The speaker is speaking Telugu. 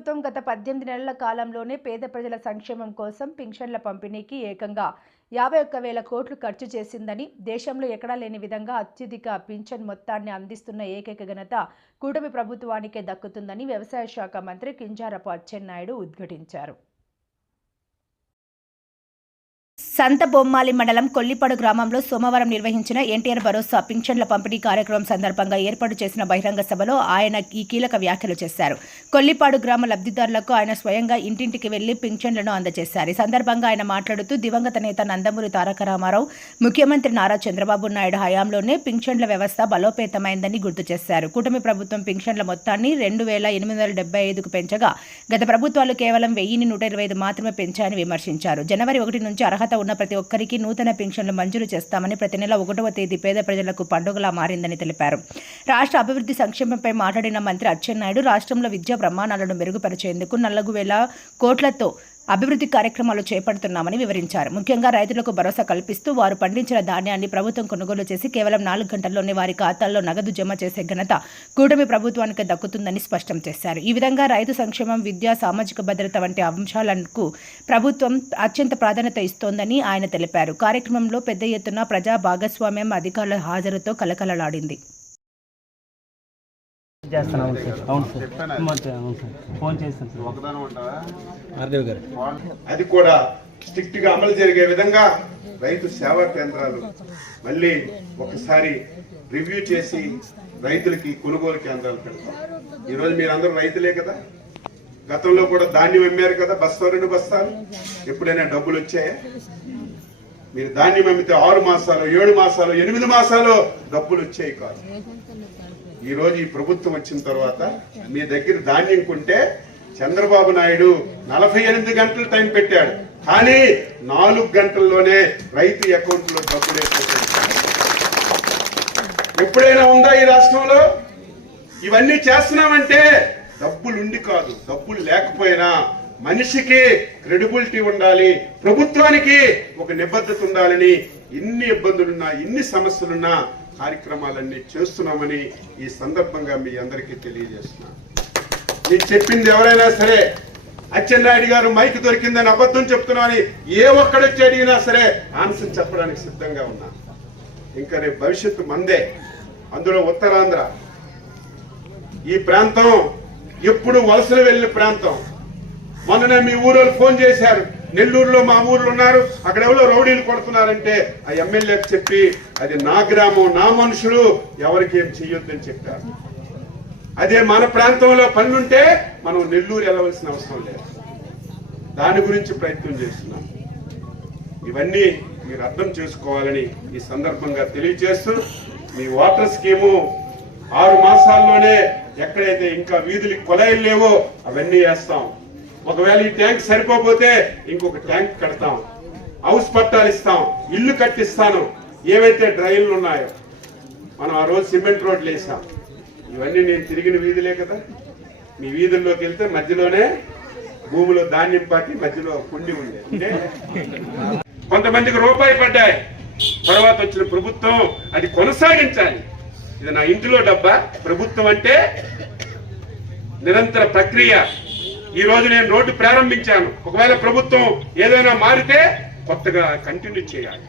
ప్రభుత్వం గత 18 నెలల కాలంలోనే పేద ప్రజల సంక్షేమం కోసం పింఛన్ల పంపిణీకి ఏకంగా 51,000 కోట్లు ఖర్చు చేసిందని, దేశంలో ఎక్కడా లేని విధంగా అత్యధిక పింఛన్ మొత్తాన్ని అందిస్తున్న ఏకైక ఘనత కూటమి ప్రభుత్వానికే దక్కుతుందని వ్యవసాయ శాఖ మంత్రి కింజరాపు అచ్చెన్నాయుడు ఉద్ఘాటించారు. సంతబొమ్మాలి మండలం కొల్లిపాడు గ్రామంలో సోమవారం నిర్వహించిన ఎన్టీఆర్ భరోసా పింఛన్ల పంపిణీ కార్యక్రమం సందర్భంగా ఏర్పాటు చేసిన బహిరంగ సభలో ఆయన ఈ కీలక వ్యాఖ్యలు చేశారు. కొల్లిపాడు గ్రామ లబ్ధిదారులకు ఆయన స్వయంగా ఇంటింటికి వెళ్లి పింఛన్లను అందజేశారు. ఈ సందర్భంగా ఆయన మాట్లాడుతూ దివంగత నేత నందమూరి తారక రామారావు, ముఖ్యమంత్రి నారా చంద్రబాబు నాయుడు హయాంలోనే పింఛన్ల వ్యవస్థ బలోపేతమైందని గుర్తు చేశారు. కూటమి ప్రభుత్వం పింఛన్ల మొత్తాన్ని 2,875కు పెంచగా గత ప్రభుత్వాలు కేవలం 1,125 మాత్రమే పెంచాయని విమర్శించారు. జనవరి 1 నుంచి అర్హత ఉన్న ప్రతి ఒక్కరికి నూతన పింఛన్లు మంజూరు చేస్తామని, ప్రతి నెల 1వ తేదీ పేద ప్రజలకు పండుగలా మారిందని తెలిపారు. రాష్ట్ర అభివృద్ధి సంక్షేమంపై మాట్లాడిన మంత్రి అచ్చెన్నాయుడు రాష్ట్రంలో విద్యా ప్రమాణాలను మెరుగుపరిచేందుకు 4,000 కోట్లతో అభివృద్ధి కార్యక్రమాలు చేపడుతున్నామని వివరించారు. ముఖ్యంగా రైతులకు భరోసా కల్పిస్తూ వారు పండించిన ధాన్యాన్ని ప్రభుత్వం కొనుగోలు చేసి కేవలం 4 గంటల్లోనే వారి ఖాతాల్లో నగదు జమ చేసే ఘనత కూటమి ప్రభుత్వానికి దక్కుతుందని స్పష్టం చేశారు. ఈ విధంగా రైతు సంక్షేమం, విద్య, సామాజిక భద్రత వంటి అంశాలకు ప్రభుత్వం అత్యంత ప్రాధాన్యత ఇస్తోందని ఆయన తెలిపారు. కార్యక్రమంలో పెద్ద ఎత్తున ప్రజా భాగస్వామ్యం, అధికారుల హాజరుతో కలకలలాడింది. అది కూడా స్ట్రిక్ట్ గా అమలు జరిగే విధంగా రైతు సేవా కేంద్రాలు మళ్ళీ ఒకసారి రివ్యూ చేసి రైతులకి కొనుగోలు కేంద్రాలు పెడతాం. ఈరోజు మీరందరూ రైతులే కదా, గతంలో కూడా ధాన్యం అమ్మారు కదా, బస్తా 2 బస్తాలు. ఎప్పుడైనా డబ్బులు వచ్చాయా? మీరు ధాన్యం అమ్మితే 6 మాసాలు, 7 మాసాలు, 8 మాసాలు డబ్బులు వచ్చాయి కాదు. ఈ రోజు ఈ ప్రభుత్వం వచ్చిన తర్వాత మీ దగ్గర ధాన్యం కొంటే చంద్రబాబు నాయుడు 48 గంటలు టైం పెట్టాడు, కానీ 4 గంటల్లోనే రైతు అకౌంట్ లో డబ్బులు వేసుకుంటాడు. ఎప్పుడైనా ఉందా ఈ రాష్ట్రంలో? ఇవన్నీ చేస్తున్నామంటే డబ్బులుండి కాదు, డబ్బులు లేకపోయినా మనిషికి క్రెడిబిలిటీ ఉండాలి, ప్రభుత్వానికి ఒక నిబద్ధత ఉండాలని ఎన్ని ఇబ్బందులున్నా, ఎన్ని సమస్యలున్నా కార్యక్రమాలన్నీ చేస్తున్నామని ఈ సందర్భంగా మీ అందరికీ తెలియజేస్తున్నాను. నేను చెప్పింది ఎవరైనా సరే, అచ్చెన్నాయుడు గారు మైక్ దొరికిందని అబద్ధం చెప్తున్నామని ఏ ఒక్కడొచ్చి అడిగినా సరే ఆన్సర్ చెప్పడానికి సిద్ధంగా ఉన్నాను. ఇంకా రేపు భవిష్యత్తు మందే. అందులో ఉత్తరాంధ్ర ఈ ప్రాంతం ఎప్పుడు వలసలు వెళ్ళిన ప్రాంతం. మొన్ననే మీ ఊరోళ్ళు ఫోన్ చేశారు, నెల్లూరులో మా ఊర్లో ఉన్నారు, అక్కడ ఎవరో రౌడీలు కొడుతున్నారంటే ఆ ఎమ్మెల్యేకి చెప్పి అది నా గ్రామం, నా మనుషులు, ఎవరికి ఏం చెయ్యొద్దని చెప్పారు. అదే మన ప్రాంతంలో పనులుంటే మనం నెల్లూరు వెళ్ళవలసిన అవసరం లేదు. దాని గురించి ప్రయత్నం చేస్తున్నాం. ఇవన్నీ మీరు అర్థం చేసుకోవాలని ఈ సందర్భంగా తెలియజేస్తూ, మీ వాటర్ స్కీము 6 మాసాల్లోనే ఎక్కడైతే ఇంకా వీధులకి కొలాయిలు లేవో అవన్నీ వేస్తాం. ఒకవేళ ఈ ట్యాంక్ సరిపోతే ఇంకొక ట్యాంక్ కడతాం, హౌస్ పట్టాలు ఇస్తాం, ఇల్లు కట్టిస్తాను. ఏవైతే డ్రైన్లు ఉన్నాయో మనం ఆ రోజు సిమెంట్ రోడ్లు వేసాం. ఇవన్నీ నేను తిరిగిన వీధులే కదా. మీ వీధుల్లోకి వెళ్తే మధ్యలోనే భూమిలో ధాన్యం పాటి మధ్యలో కుండి ఉండే. కొంతమందికి రూపాయి పడ్డాయి, తర్వాత వచ్చిన ప్రభుత్వం అది కొనసాగించాలి. ఇది నా ఇంటిలో డబ్బా. ప్రభుత్వం అంటే నిరంతర ప్రక్రియ. ఈ రోజు నేను రోడ్డు ప్రారంభించాను. ఒకవేళ ప్రభుత్వం ఏదైనా మారితే కొత్తగా కంటిన్యూ చేయాలి.